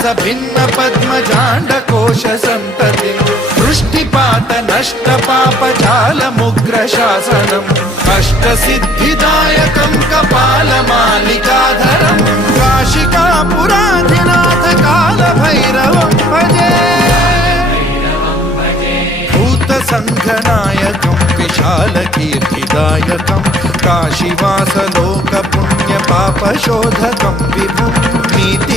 भिन्न पद्मजाण्डकोश सन्ततिं दृष्टिपात नष्ट पापजालमुग्र शासनम् अष्टसिद्धिदायकं कपालमालिकाधरं काशिकापुराधिनाथ कालभैरवं भजे भूतसङ्घनायकं विशालकीर्तिदायकं काशीवासलोकपुण्यपापशोधकं विभुं नीति